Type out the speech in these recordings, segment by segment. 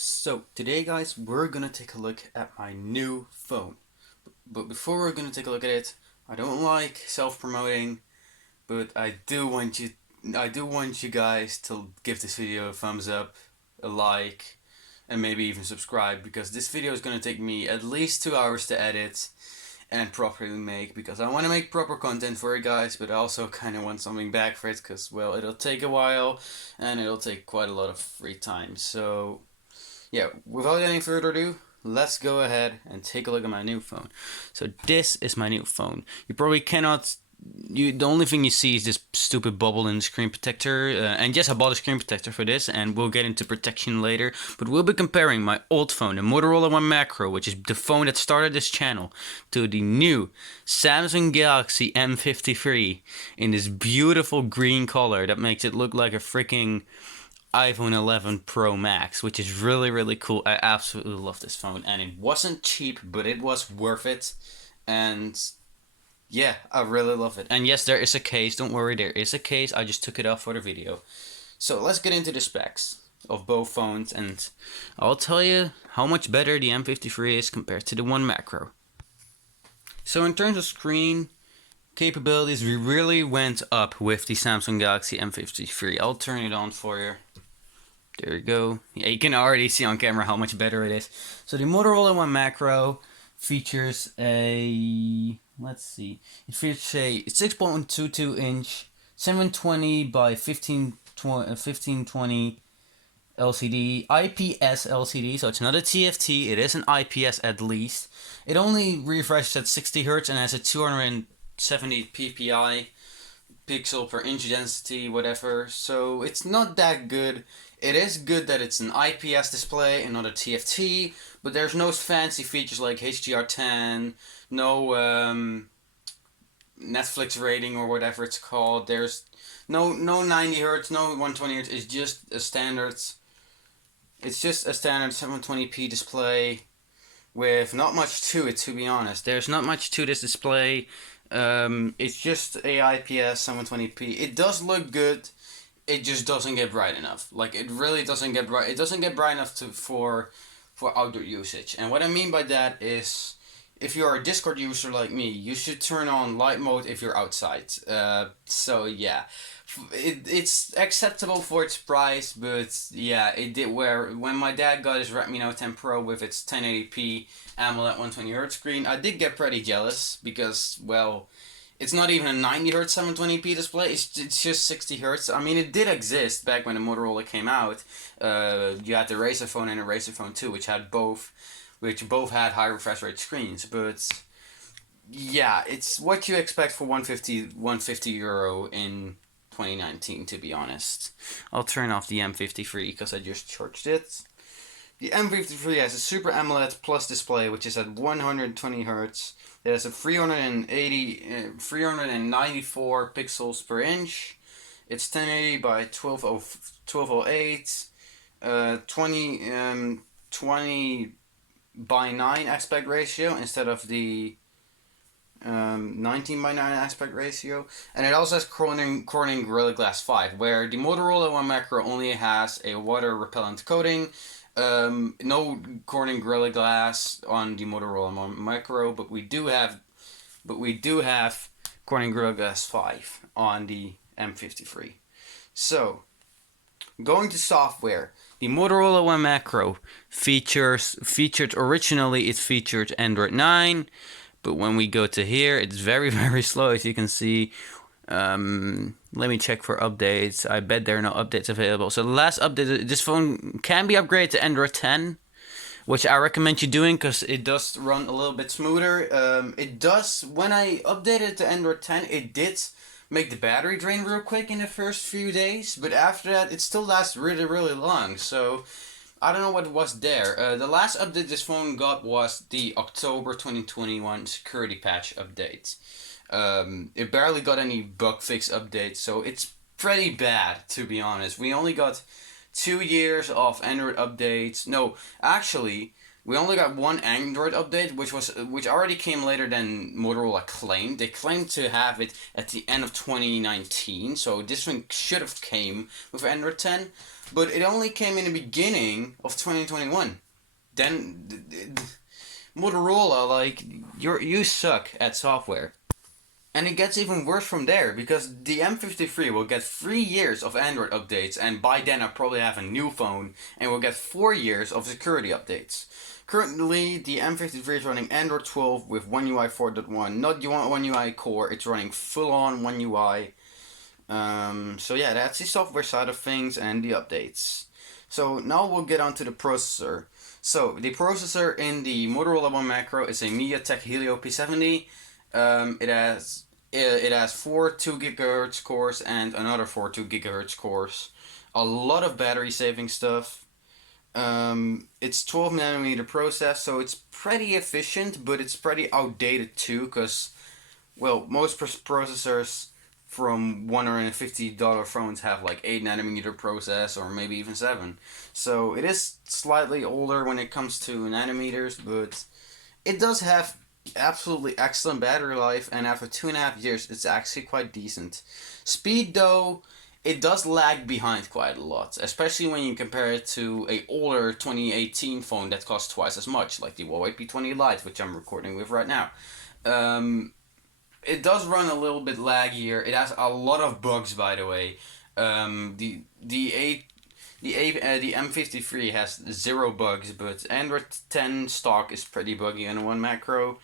So today guys, we're gonna take a look at my new phone. But before we're gonna take a look at it, I don't like self-promoting, but I do want you guys to give this video a thumbs up, a like, and maybe even subscribe, because this video is gonna take me at least 2 hours to edit and properly make, because I want to make proper content for you guys, but I also kind of want something back for it, because well, it'll take a while and it'll take quite a lot of free time. So yeah, without any further ado, let's go ahead and take a look at my new phone. So this is my new phone. You probably cannot. The only thing you see is this stupid bubble in the screen protector. And yes, I bought a screen protector for this, and we'll get into protection later. But we'll be comparing my old phone, the Motorola One Macro, which is the phone that started this channel, to the new Samsung Galaxy M53 in this beautiful green color that makes it look like a freaking iPhone 11 Pro Max, which is really cool. I absolutely love this phone, and it wasn't cheap, but it was worth it. And yeah, I really love it. And yes, there is a case. Don't worry, there is a case. I just took it off for the video. So let's get into the specs of both phones, and I'll tell you how much better the M53 is compared to the One Macro. So in terms of screen capabilities, we really went up with the Samsung Galaxy M53. I'll turn it on for you. There you go. Yeah, you can already see on camera how much better it is. So the Motorola One Macro features a, let's see, it features a 6.22 inch 720 by 1520 LCD, IPS LCD, so it's not a TFT, it is an IPS at least. It only refreshes at 60 Hz and has a 270 ppi, pixel per inch density, whatever, so it's not that good. It is good that it's an IPS display and not a TFT, but there's no fancy features like HDR10, no Netflix rating or whatever it's called. There's no 90 Hz, no 120 Hz. It's just a standard. It's just a standard 720p display with not much to it, to be honest. There's not much to this display. It's just a IPS 720p. It does look good. It just doesn't get bright enough. Like, it really doesn't get bright. It doesn't get bright enough for outdoor usage. And what I mean by that is, if you're a Discord user like me, you should turn on light mode if you're outside. So yeah, it's acceptable for its price, but yeah, it did where when my dad got his Redmi Note 10 Pro with its 1080p AMOLED 120Hz screen, I did get pretty jealous because, well, it's not even a 90 Hz 720p display, it's just 60 Hz. I mean, it did exist back when the Motorola came out. You had the Razr phone and the Razr phone 2, which both had high refresh rate screens, but yeah, it's what you expect for 150 euro in 2019, to be honest. I'll turn off the M53 because I just charged it. The M53 has a Super AMOLED Plus display, which is at 120 Hz. It has a 394 pixels per inch. It's 1080 by 1208, 20 by 9 aspect ratio instead of the 19 by 9 aspect ratio, and it also has Corning Gorilla Glass 5, where the Motorola One Macro only has a water repellent coating. No Corning Gorilla Glass on the Motorola One Macro, but we do have Corning Gorilla Glass 5 on the M53. So, going to software, the Motorola One Macro featured originally, it featured Android 9, but when we go to here, it's very slow, as you can see. Let me check for updates. I bet there are no updates available. So the last update, this phone can be upgraded to Android 10, which I recommend you doing because it does run a little bit smoother. It does, when I updated to Android 10, it did make the battery drain real quick in the first few days, but after that, it still lasts really long. So I don't know what was there. The last update this phone got was the October 2021 security patch update. It barely got any bug fix updates, so it's pretty bad, to be honest. We only got 2 years of Android updates. No, actually, we only got one Android update, which already came later than Motorola claimed. They claimed to have it at the end of 2019, so this one should have came with Android 10. but it only came in the beginning of 2021. Then Motorola, like, you suck at software. And it gets even worse from there because the M53 will get 3 years of Android updates, and by then I probably have a new phone and will get 4 years of security updates. Currently, the M53 is running Android 12 with One UI 4.1, not One UI Core. It's running full on One UI. So yeah, that's the software side of things and the updates. So now we'll get on to the processor. So the processor in the Motorola One Macro is a MediaTek Helio P70. It has 4 2 GHz cores and another 4 2 GHz cores. A lot of battery saving stuff. It's 12 nanometer process, so it's pretty efficient, but it's pretty outdated too, because, well, most processors from $150 phones have like 8 nanometer process or maybe even 7. So it is slightly older when it comes to nanometers, but it does have absolutely excellent battery life, and after 2.5 years it's actually quite decent. Speed though, it does lag behind quite a lot, especially when you compare it to a older 2018 phone that costs twice as much, like the Huawei P20 Lite, which I'm recording with right now. It does run a little bit laggier. It has a lot of bugs, by the way. The M53 has 0 bugs, but Android 10 stock is pretty buggy on One Macro,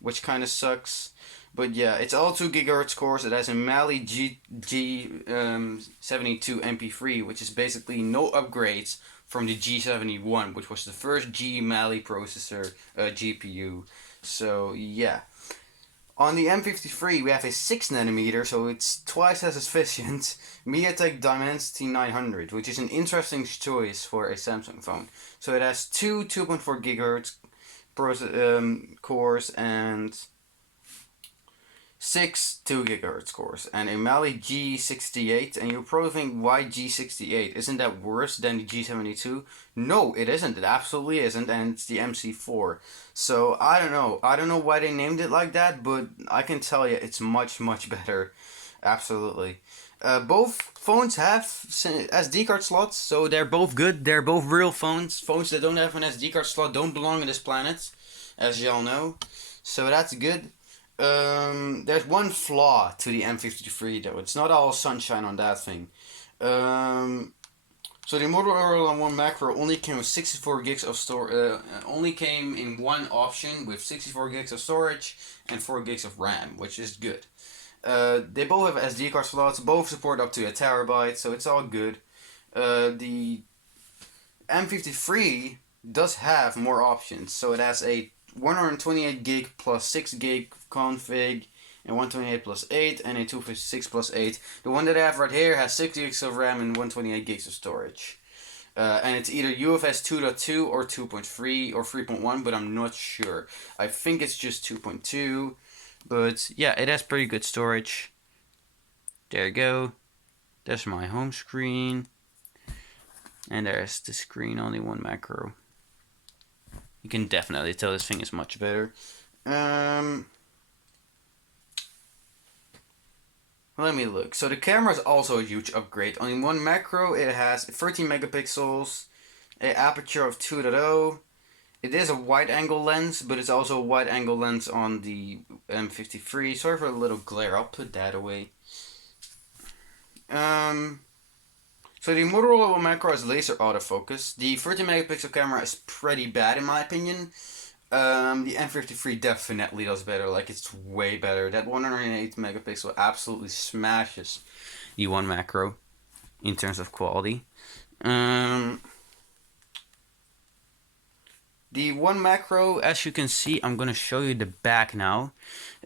which kind of sucks. But yeah, it's all 2 GHz cores. It has a Mali G72 MP3, which is basically no upgrades from the G71, which was the first G Mali processor GPU. So yeah. On the M53, we have a 6 nanometer, so it's twice as efficient, MediaTek Dimensity 900, which is an interesting choice for a Samsung phone. So it has two 2.4 GHz cores and 6 2 GHz cores, and a Mali G68. And you're probably thinking, why G68? Isn't that worse than the G72? No, it isn't. It absolutely isn't, and it's the MC4. So I don't know. I don't know why they named it like that, but I can tell you it's much, much better. Absolutely. Both phones have SD card slots, so they're both good. They're both real phones. Phones that don't have an SD card slot don't belong on this planet, as y'all know. So that's good. There's one flaw to the M53 though. It's not all sunshine on that thing. So the Motorola One Macro only came with 64 gigs of only came in one option with 64 gigs of storage and 4 gigs of RAM, which is good. They both have SD card slots. Both support up to a terabyte, so it's all good. The M53 does have more options, so it has a 128 gig plus 6 gig config, and 128 plus 8, and a 256 plus 8. The one that I have right here has 6 gigs of RAM and 128 gigs of storage. And it's either UFS 2.2 or 2.3 or 3.1, but I'm not sure. I think it's just 2.2, but yeah, it has pretty good storage. There you go. That's my home screen. And there's the screen on the One Macro. You can definitely tell this thing is much better. Let me look. So the camera is also a huge upgrade. On the One Macro, it has 13 megapixels, an aperture of 2.0. It is a wide-angle lens, but it's also a wide-angle lens on the M53. Sorry for a little glare. I'll put that away. So the Motorola One Macro has laser autofocus. The 13 megapixel camera is pretty bad in my opinion. The M53 definitely does better. Like, it's way better. That 108 megapixel absolutely smashes the One Macro in terms of quality. The One Macro, as you can see, I'm gonna show you the back now.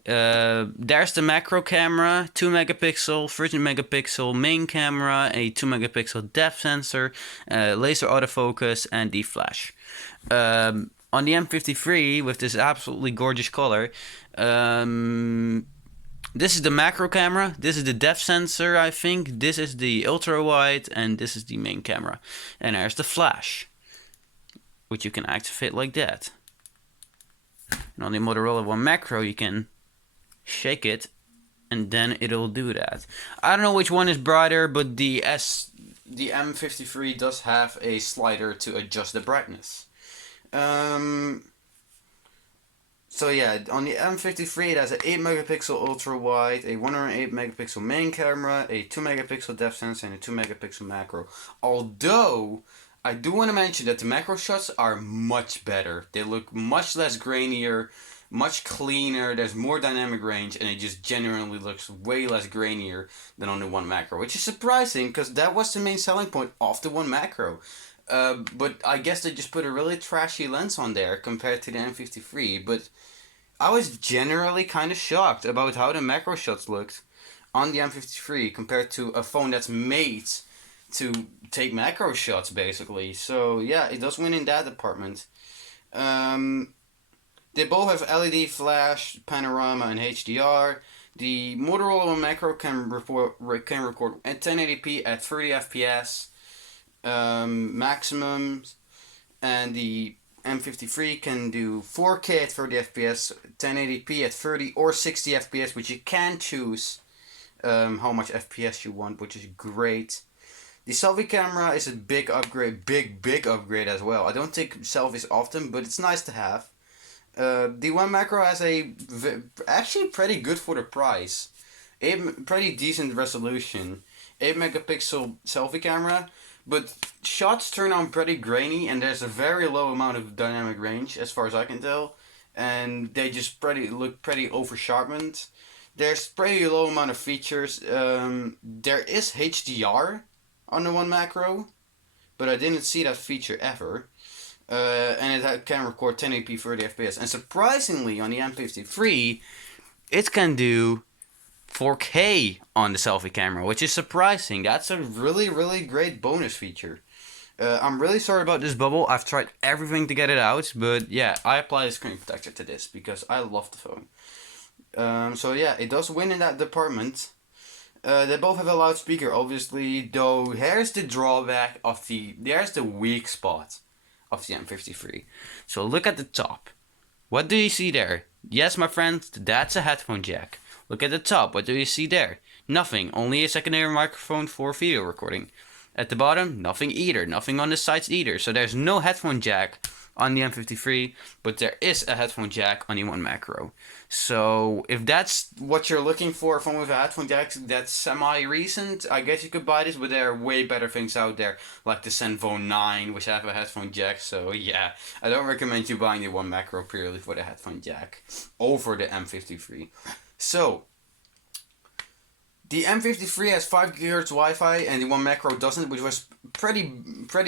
There's the macro camera, 2 megapixel, 13 megapixel main camera, a 2 megapixel depth sensor, laser autofocus, and the flash. On the M53, with this absolutely gorgeous color, this is the macro camera, this is the depth sensor, I think, this is the ultra wide, and this is the main camera. And there's the flash, which you can activate like that. And on the Motorola One Macro, you can shake it, and then it'll do that. I don't know which one is brighter, but the the M53 does have a slider to adjust the brightness. Um, so yeah, on the M53 it has an 8 megapixel ultra wide, a 108 megapixel main camera, a 2 megapixel depth sensor, and a 2 megapixel macro. Although I do want to mention that the macro shots are much better. They look much less grainier, much cleaner. There's more dynamic range, and it just genuinely looks way less grainier than on the one macro, which is surprising because that was the main selling point of the one macro. But I guess they just put a really trashy lens on there compared to the M53. But I was generally kind of shocked about how the macro shots looked on the M53 compared to a phone that's made to take macro shots, basically. So yeah, it does win in that department. Um, they both have LED flash, panorama, and HDR. The Motorola Macro can record at 1080p at 30 FPS maximums, and the M53 can do 4K at 30 FPS, 1080p at 30 or 60 FPS, which you can choose how much FPS you want, which is great. The selfie camera is a big upgrade, big upgrade as well. I don't take selfies often, but it's nice to have. The one macro has actually pretty good for the price. Pretty decent resolution. 8 megapixel selfie camera, but shots turn out pretty grainy, and there's a very low amount of dynamic range as far as I can tell, and they just look pretty over sharpened. There's pretty low amount of features. There is HDR on the one macro, but I didn't see that feature ever. And it can record 1080p 30 FPS. And surprisingly, on the M53, it can do 4K on the selfie camera, which is surprising. That's a really great bonus feature. I'm really sorry about this bubble. I've tried everything to get it out, but yeah, I apply the screen protector to this because I love the phone. So yeah, it does win in that department. They both have a loudspeaker, obviously, though here's the drawback of there's the weak spot of the M53. So look at the top. What do you see there? Yes, my friends, that's a headphone jack. Look at the top. What do you see there? Nothing. Only a secondary microphone for video recording. At the bottom, nothing either. Nothing on the sides either. So there's no headphone jack on the M53, but there is a headphone jack on the One Macro. So if that's what you're looking for, a phone with a headphone jack that's semi-recent, I guess you could buy this, but there are way better things out there, like the Zenfone 9, which have a headphone jack. So yeah, I don't recommend you buying the One Macro purely for the headphone jack over the M53. So, the M53 has 5 GHz Wi-Fi and the One Macro doesn't, which was pretty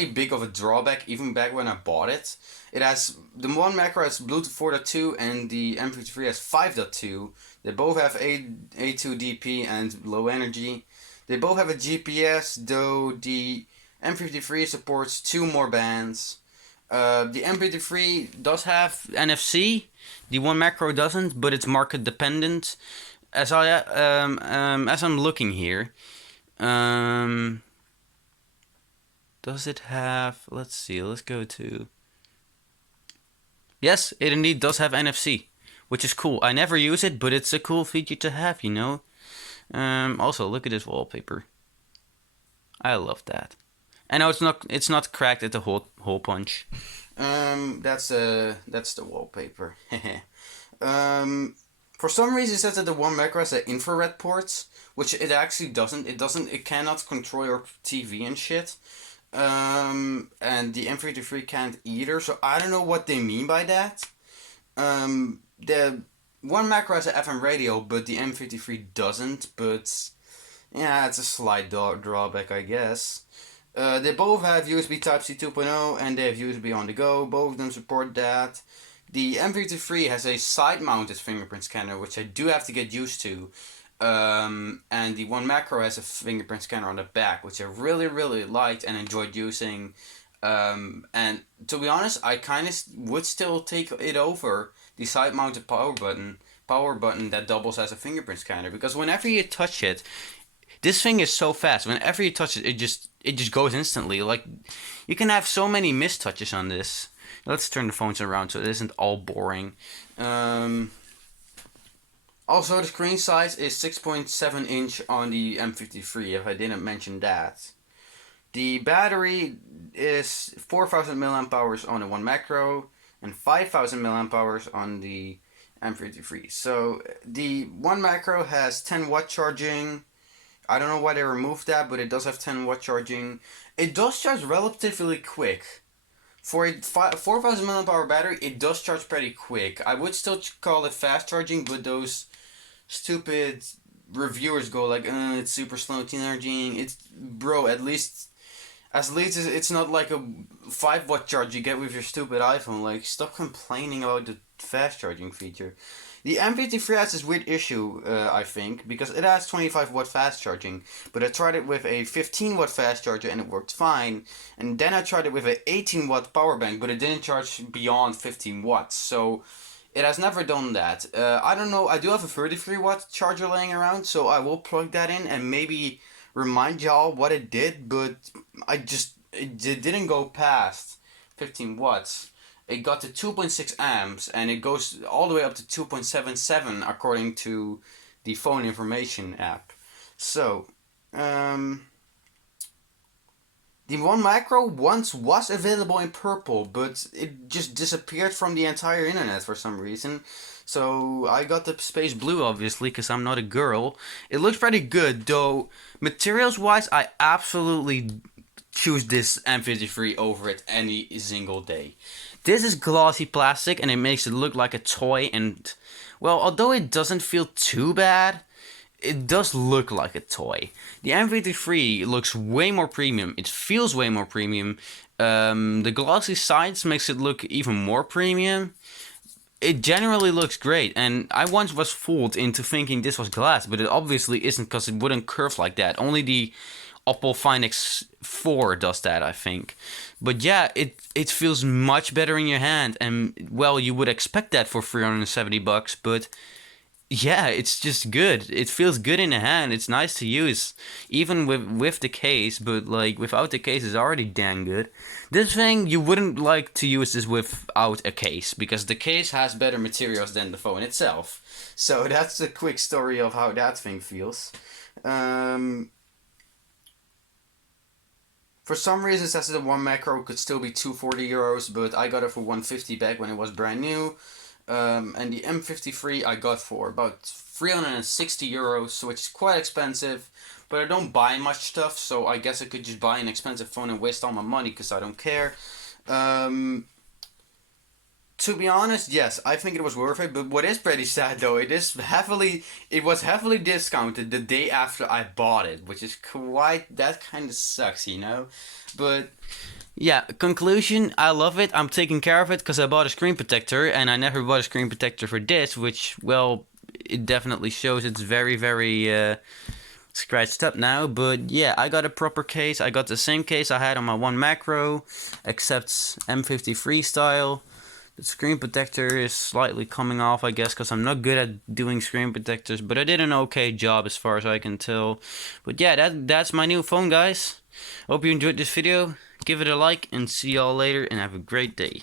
big of a drawback even back when I bought it. The One Macro has Bluetooth 4.2 and the M53 has 5.2. They both have A2DP and low energy. They both have a GPS, though the M53 supports 2 more bands. The M53 does have NFC. The One Macro doesn't, but it's market dependent. As I'm looking here, does it have? Let's see. Let's go to. Yes, it indeed does have NFC, which is cool. I never use it, but it's a cool feature to have, you know. Also, look at this wallpaper. I love that. I know it's not cracked at the hole punch. That's the wallpaper. For some reason it says that the One Macro has infrared ports, which it actually doesn't. It cannot control your TV and shit. And the M53 can't either, so I don't know what they mean by that. The One Macro has an FM radio, but the M53 doesn't, but yeah, it's a slight drawback, I guess. They both have USB Type-C 2.0 and they have USB on the go. Both of them support that. The M53 has a side-mounted fingerprint scanner, which I do have to get used to. And the One Macro has a fingerprint scanner on the back, which I really liked and enjoyed using. And to be honest, I kind of would still take it over the side-mounted power button that doubles as a fingerprint scanner, because whenever you touch it, this thing is so fast. Whenever you touch it, it just goes instantly. Like, you can have so many mistouches on this. Let's turn the phones around so it isn't all boring. Also, the screen size is 6.7 inch on the M53, if I didn't mention that. The battery is 4,000 milliamp hours on the One Macro and 5,000 milliamp hours on the M53. So the One Macro has 10 watt charging. I don't know why they removed that, but it does have 10 watt charging. It does charge relatively quick. For a 4,000 milliamp hour battery, it does charge pretty quick. I would still call it fast charging, but those stupid reviewers go like, it's super slow charging. It's, bro, at least it's not like a 5 watt charge you get with your stupid iPhone. Like, stop complaining about the fast charging feature. The M53 has this weird issue, I think, because it has 25 watt fast charging, but I tried it with a 15 watt fast charger and it worked fine, and then I tried it with an 18 watt power bank, but it didn't charge beyond 15 watts, so it has never done that. I don't know, I do have a 33 watt charger laying around, so I will plug that in and maybe remind y'all what it did, but it didn't go past 15 watts. It got to 2.6 amps, and it goes all the way up to 2.77 according to the phone information app. So, the One Macro once was available in purple, but it just disappeared from the entire internet for some reason. So I got the space blue, obviously, because I'm not a girl. It looks pretty good, though. Materials-wise, I absolutely choose this M53 over it any single day. This is glossy plastic and it makes it look like a toy, and well, although it doesn't feel too bad, it does look like a toy. The M53 looks way more premium, it feels way more premium. The glossy sides makes it look even more premium. It generally looks great, and I once was fooled into thinking this was glass, but it obviously isn't because it wouldn't curve like that. Only the Oppo Find X4 does that, I think. But yeah, it feels much better in your hand, and well, you would expect that for 370 bucks, but yeah, it's just good. It feels good in the hand. It's nice to use, even with the case, but like without the case is already dang good. This thing, you wouldn't like to use this without a case, because the case has better materials than the phone itself. So that's a quick story of how that thing feels. For some reason, it says the One Macro could still be 240 euros, but I got it for 150 back when it was brand new. And the M53 I got for about 360 euros, which is quite expensive. But I don't buy much stuff, so I guess I could just buy an expensive phone and waste all my money because I don't care. To be honest, yes, I think it was worth it, but what is pretty sad though, it was heavily discounted the day after I bought it, which is that kind of sucks, you know? But yeah, conclusion, I love it, I'm taking care of it because I bought a screen protector, and I never bought a screen protector for this, which, well, it definitely shows it's very, very, scratched up now. But yeah, I got a proper case. I got the same case I had on my One Macro, except M53 style. The screen protector is slightly coming off, I guess, because I'm not good at doing screen protectors, but I did an okay job as far as I can tell. But yeah, that's my new phone, guys. Hope you enjoyed this video. Give it a like, and see y'all later, and have a great day.